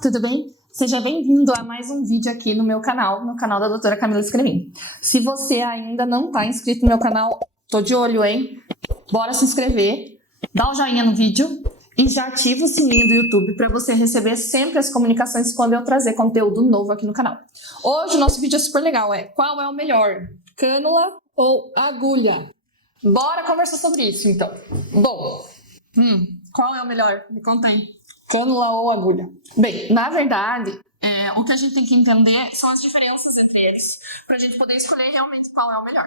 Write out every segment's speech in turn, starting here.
tudo bem? Seja bem-vindo a mais um vídeo aqui no meu canal, no canal da doutora Camila Escremin. Se você ainda não está inscrito no meu canal, tô de olho, hein? Bora se inscrever, dá um joinha no vídeo e já ativa o sininho do YouTube para você receber sempre as comunicações quando eu trazer conteúdo novo aqui no canal. Hoje o nosso vídeo é super legal, qual é o melhor? Cânula ou agulha? Bora conversar sobre isso, então. Bom, qual é o melhor? Me conta aí. Cânula ou agulha? Bem, na verdade, o que a gente tem que entender são as diferenças entre eles, para a gente poder escolher realmente qual é o melhor.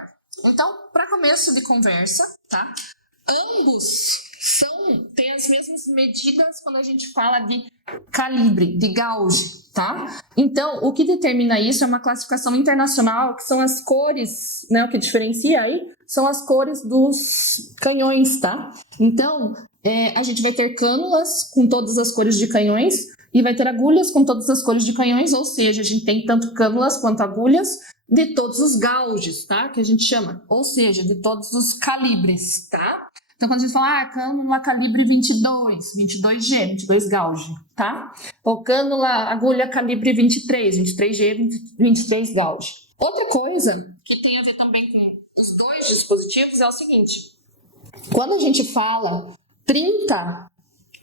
Então, para começo de conversa, tá? Ambos têm as mesmas medidas quando a gente fala de calibre, de gauge, tá? Então, o que determina isso é uma classificação internacional, que são as cores, né? O que diferencia aí são as cores dos canhões, tá? Então, a gente vai ter cânulas com todas as cores de canhões e vai ter agulhas com todas as cores de canhões, ou seja, a gente tem tanto cânulas quanto agulhas de todos os gauges, tá? Que a gente chama, ou seja, de todos os calibres, tá? Então, quando a gente fala, cânula calibre 22, 22G, 22 gauge, tá? Ou cânula agulha calibre 23, 23G, 23 gauge. Outra coisa que tem a ver também com os dois dispositivos é o seguinte, quando a gente fala 30,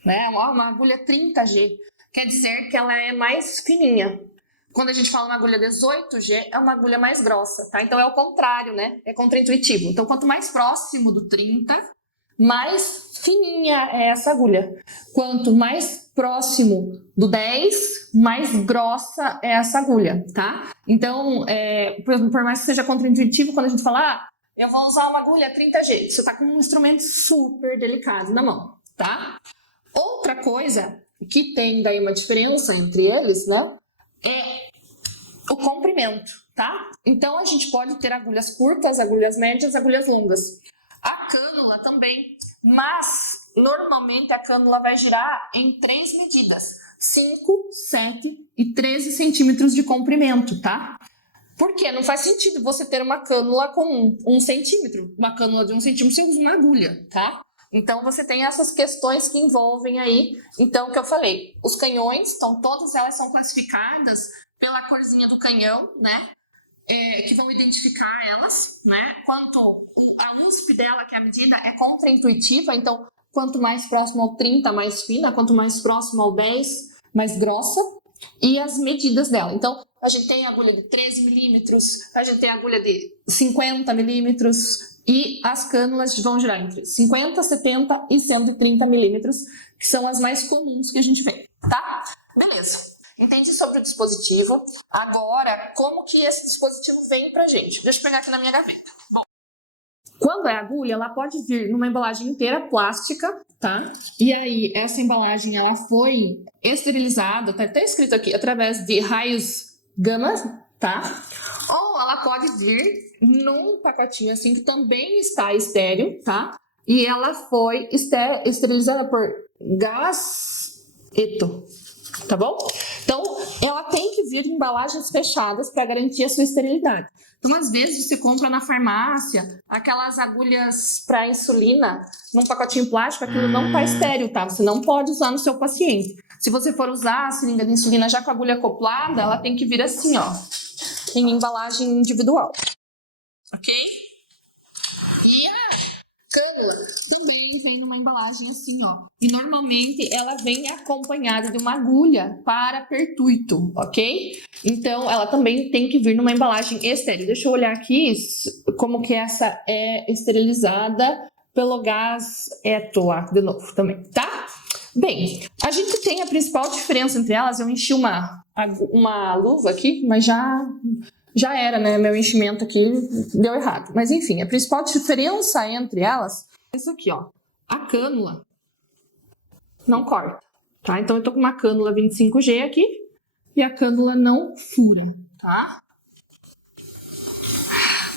né, uma agulha 30G, quer dizer que ela é mais fininha. Quando a gente fala uma agulha 18G, é uma agulha mais grossa, tá? Então é o contrário, né? É contraintuitivo. Então quanto mais próximo do 30, mais fininha é essa agulha. Quanto mais próximo do 10, mais grossa é essa agulha, tá? Então, por mais que seja contraintuitivo, quando a gente fala, eu vou usar uma agulha 30G, você tá com um instrumento super delicado na mão, tá? Outra coisa que tem daí uma diferença entre eles, né, é o comprimento, tá? Então, a gente pode ter agulhas curtas, agulhas médias, agulhas longas. A cânula também, mas normalmente a cânula vai girar em 3 medidas, 5, 7 e 13 centímetros de comprimento, tá? Por quê? Não faz sentido você ter uma cânula com 1 centímetro, uma cânula de 1 centímetro, você usa uma agulha, tá? Então, você tem essas questões que envolvem aí, então, o que eu falei, os canhões, então, todas elas são classificadas pela corzinha do canhão, né? Que vão identificar elas, né? Quanto a USP dela, que é a medida, é contraintuitiva, então, quanto mais próximo ao 30, mais fina, quanto mais próximo ao 10, mais grossa, e as medidas dela. Então, a gente tem agulha de 13 milímetros, a gente tem agulha de 50 milímetros, e as cânulas vão girar entre 50, 70 e 130 milímetros, que são as mais comuns que a gente vê, tá? Beleza. Entendi sobre o dispositivo. Agora, como que esse dispositivo vem pra gente? Deixa eu pegar aqui na minha gaveta. Bom, quando é agulha, ela pode vir numa embalagem inteira plástica, tá? E aí, essa embalagem, ela foi esterilizada, tá até escrito aqui, através de raios gama, tá? Ou ela pode vir num pacotinho assim, que também está estéril, tá? E ela foi esterilizada por gaseto, tá bom? Então, ela tem que vir em embalagens fechadas para garantir a sua esterilidade. Então, às vezes, você compra na farmácia aquelas agulhas para insulina num pacotinho plástico, aquilo não está estéril, tá? Você não pode usar no seu paciente. Se você for usar a seringa de insulina já com a agulha acoplada, ela tem que vir assim, ó, em embalagem individual. Ok? E a cânula também vem numa embalagem assim, ó. E normalmente ela vem acompanhada de uma agulha para pertuito, ok? Então ela também tem que vir numa embalagem estéril. Deixa eu olhar aqui como que essa é esterilizada pelo gaseto lá, de novo também, tá? Bem, a gente tem a principal diferença entre elas. Eu enchi uma luva aqui, mas já era, né? Meu enchimento aqui deu errado. Mas enfim, a principal diferença entre elas é isso aqui, ó. A cânula não corta, tá? Então eu tô com uma cânula 25G aqui e a cânula não fura, tá?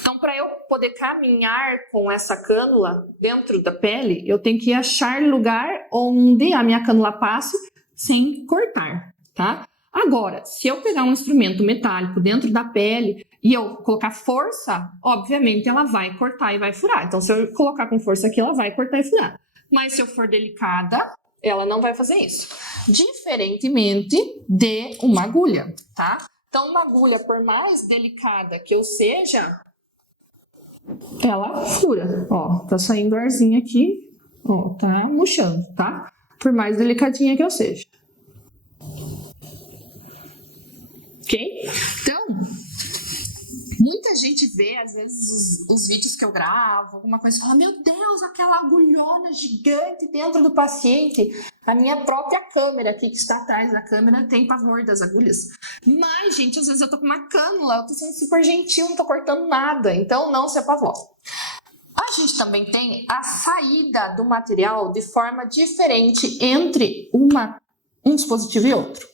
Então, para eu poder caminhar com essa cânula dentro da pele, eu tenho que achar lugar onde a minha cânula passe sem cortar, tá? Agora, se eu pegar um instrumento metálico dentro da pele e eu colocar força, obviamente ela vai cortar e vai furar. Então, se eu colocar com força aqui, ela vai cortar e furar. Mas se eu for delicada, ela não vai fazer isso. Diferentemente de uma agulha, tá? Então, uma agulha, por mais delicada que eu seja, ela fura. Ó, tá saindo arzinho aqui, ó, tá murchando, tá? Por mais delicadinha que eu seja. Ok? Então, muita gente vê, às vezes, os vídeos que eu gravo, alguma coisa, e fala, meu Deus, aquela agulhona gigante dentro do paciente. A minha própria câmera aqui, que está atrás da câmera, tem pavor das agulhas. Mas, gente, às vezes eu tô com uma cânula, eu tô sendo super gentil, não tô cortando nada, então não se apavore. A gente também tem a saída do material de forma diferente entre um dispositivo e outro.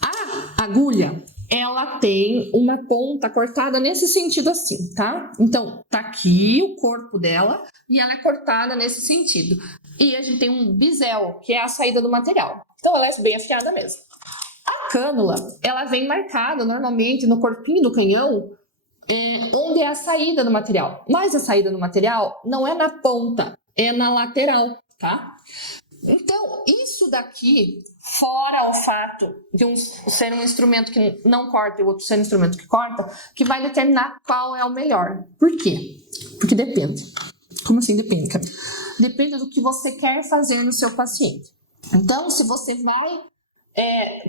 A agulha, ela tem uma ponta cortada nesse sentido assim, tá? Então, tá aqui o corpo dela e ela é cortada nesse sentido. E a gente tem um bisel, que é a saída do material. Então, ela é bem afiada mesmo. A cânula, ela vem marcada normalmente no corpinho do canhão, onde é a saída do material. Mas a saída do material não é na ponta, é na lateral, tá? Então, isso daqui, fora o fato de ser um instrumento que não corta e o outro ser um instrumento que corta, que vai determinar qual é o melhor. Por quê? Porque depende. Como assim depende, Camila? Depende do que você quer fazer no seu paciente. Então, se você vai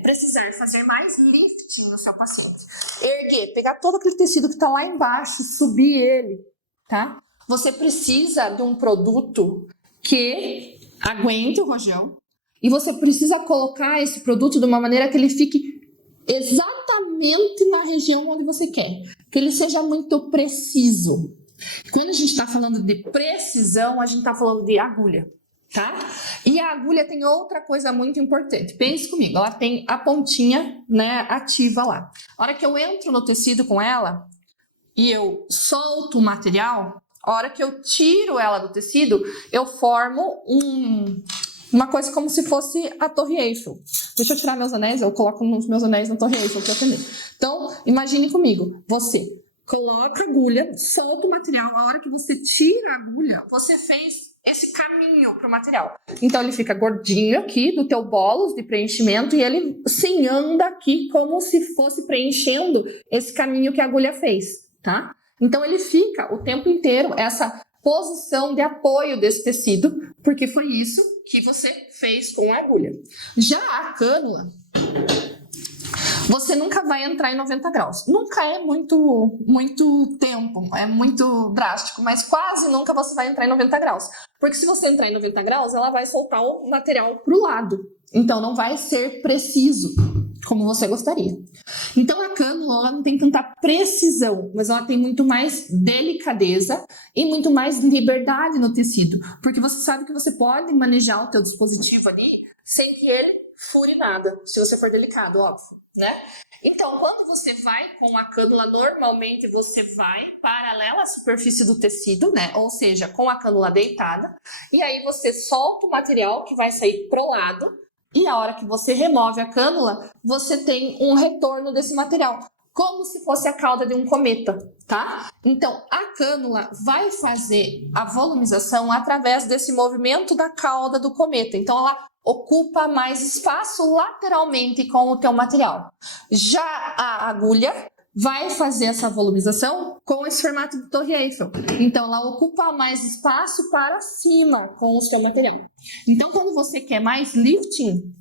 precisar fazer mais lifting no seu paciente, erguer, pegar todo aquele tecido que está lá embaixo, subir ele, tá? Você precisa de um produto que aguente o rojão e você precisa colocar esse produto de uma maneira que ele fique exatamente na região onde você quer, que ele seja muito preciso. Quando a gente está falando de precisão, a gente está falando de agulha, tá? E a agulha tem outra coisa muito importante. Pense comigo, ela tem a pontinha, né, ativa lá. A hora que eu entro no tecido com ela e eu solto o material, a hora que eu tiro ela do tecido, eu formo uma coisa como se fosse a Torre Eiffel. Deixa eu tirar meus anéis, eu coloco os meus anéis na Torre Eiffel para atender. Então, imagine comigo, você coloca a agulha, solta o material, a hora que você tira a agulha, você fez esse caminho para o material. Então, ele fica gordinho aqui do teu bolos de preenchimento e ele sim anda aqui como se fosse preenchendo esse caminho que a agulha fez, tá? Então, ele fica o tempo inteiro essa posição de apoio desse tecido, porque foi isso que você fez com a agulha. Já a cânula, você nunca vai entrar em 90 graus. Nunca é muito tempo, é muito drástico, mas quase nunca você vai entrar em 90 graus. Porque se você entrar em 90 graus, ela vai soltar o material para o lado. Então, não vai ser preciso como você gostaria. Então, a cânula ela não tem tanta precisão, mas ela tem muito mais delicadeza e muito mais liberdade no tecido. Porque você sabe que você pode manejar o teu dispositivo ali sem que ele fure nada, se você for delicado, óbvio, né? Então, quando você vai com a cânula, normalmente você vai paralela à superfície do tecido, né? Ou seja, com a cânula deitada, e aí você solta o material que vai sair pro lado, e a hora que você remove a cânula, você tem um retorno desse material, como se fosse a cauda de um cometa, tá? Então, a cânula vai fazer a volumização através desse movimento da cauda do cometa. Então, ela ocupa mais espaço lateralmente com o teu material. Já a agulha vai fazer essa volumização com esse formato de Torre Eiffel. Então, ela ocupa mais espaço para cima com o seu material. Então, quando você quer mais lifting,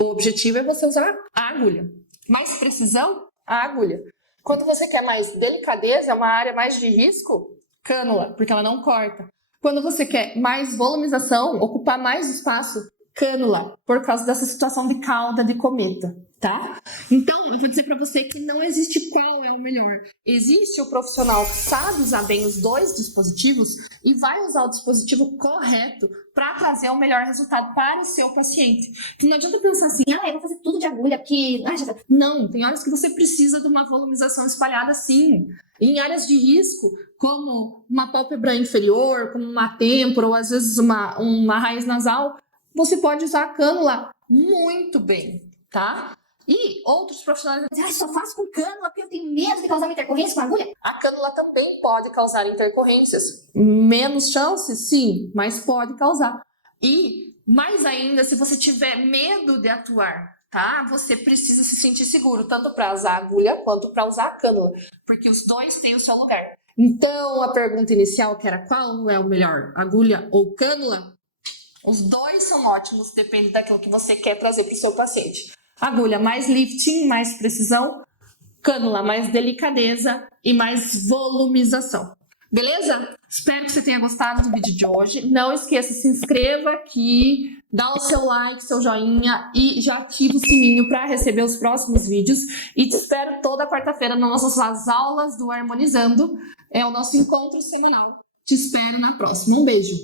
o objetivo é você usar a agulha. Mais precisão, a agulha. Quando você quer mais delicadeza, uma área mais de risco, cânula, porque ela não corta. Quando você quer mais volumização, ocupar mais espaço, cânula, por causa dessa situação de cauda de cometa, tá? Então, eu vou dizer para você que não existe qual é o melhor. Existe o profissional que sabe usar bem os dois dispositivos e vai usar o dispositivo correto para trazer o melhor resultado para o seu paciente. Não adianta pensar assim, eu vou fazer tudo de agulha aqui. Não, tem horas que você precisa de uma volumização espalhada sim. Em áreas de risco, como uma pálpebra inferior, como uma têmpora ou às vezes uma raiz nasal, você pode usar a cânula muito bem, tá? E outros profissionais dizem, só faço com cânula porque eu tenho medo de causar uma intercorrência com a agulha. A cânula também pode causar intercorrências. Menos chances? Sim, mas pode causar. E Mais ainda, se você tiver medo de atuar, tá? Você precisa se sentir seguro, tanto para usar a agulha quanto para usar a cânula, porque os dois têm o seu lugar. Então, a pergunta inicial, que era qual é o melhor, agulha ou cânula? Os dois são ótimos, depende daquilo que você quer trazer para o seu paciente. Agulha, mais lifting, mais precisão. Cânula, mais delicadeza e mais volumização. Beleza? Espero que você tenha gostado do vídeo de hoje. Não esqueça, se inscreva aqui, dá o seu like, seu joinha e já ativa o sininho para receber os próximos vídeos. E te espero toda quarta-feira nas nossas aulas do Harmonizando. É o nosso encontro semanal. Te espero na próxima. Um beijo!